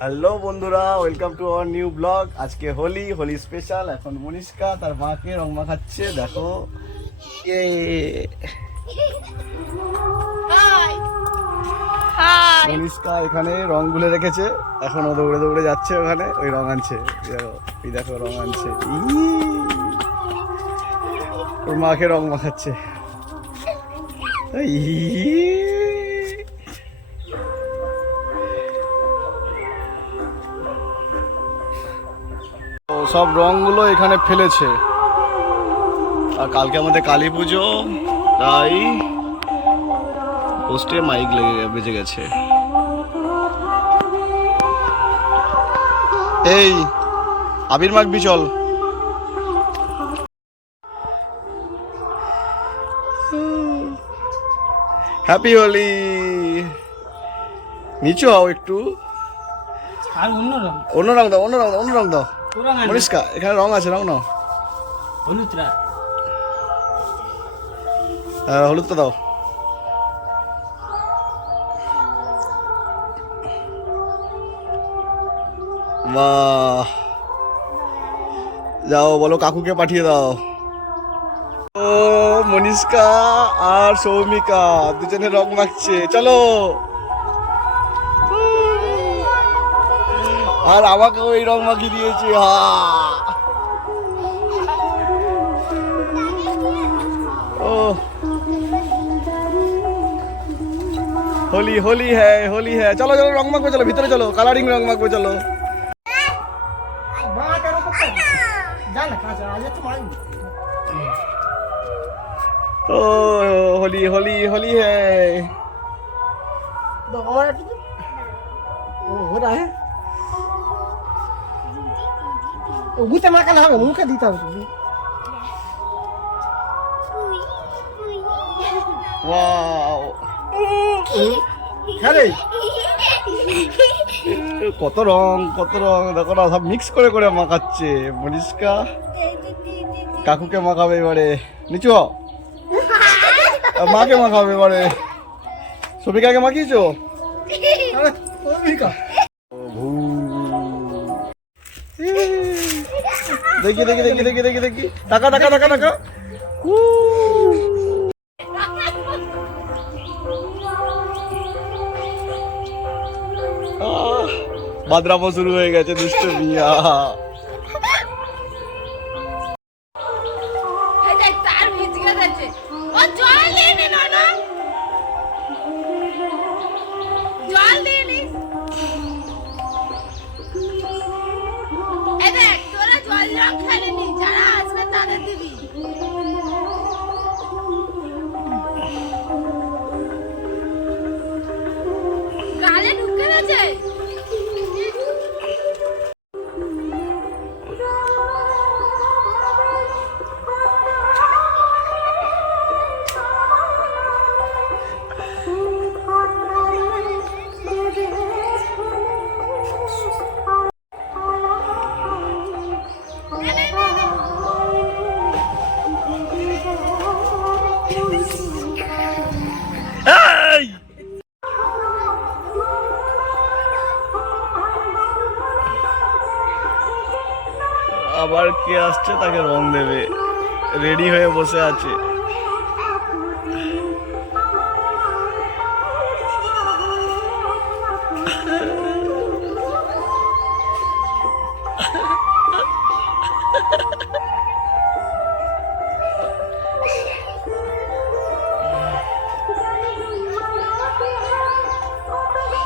Hello বন্ধুরা welcome to our new blog আজকে Holi Holi special এখন মনীষকা তার মাকে রং মাখাচ্ছে দেখো। এ মনীষকা এখানে রং গুলে রেখেছে এখন ও দৌড়ে দৌড়ে যাচ্ছে ওখানে ওই রং আনছে। দেখো এই দেখো রং আনছে। ই! ওর মাকে রং মাখাচ্ছে! সব রংগুলো এখানে ফেলেছে। আর কালকে আমাদের কালী পুজো তাই পোস্টে মাইক লেগে বেজে গেছে। এই আবির মাখবি চল। হ্যাপি হোলি নিচু হও একটু। আর অন্য রং? অন্য রং দাও অন্য রং দাও অন্য রং দাও। পুরো এখানে রং আছে রং নাও। হলুদটা দাও। বাহ। যাও বলো কাকুকে পাঠিয়ে দাও। ও মনীষকা আর সৌমিকা দুজনে রং মাখছে। চলো। আর আমাকেও এই রং মাখিয়ে দিয়েছে, হা। ও হোলি হোলি হ্যাঁ হোলি হ্যাঁ চলো চলো, রং মাখবো, চলো, ভিতরে চলো কালারিং রং মাখবো, চলো। ও হোলি হোলি হোলি হ্যাঁ। গুতে মাখালে হবে মুখে দিতে হবে কত রং কত রং। দেখো না সব মিক্স করে করে মাখাচ্ছে। মনীষকা কাকুকে মাখাবে এবারে। নিচু মাকে মাখাবে এবারে। সবিকাকে মাখিয়েছো? দেখি দেখি দেখি দেখি দেখি দেখি। টাকা টাকা টাকা টাকা বাদরামো শুরু হয়ে গেছে, দুষ্ট মিয়া। 你看开你 আবার কে আসছে তাকে রং দেবে। রেডি হয়ে বসে আছে।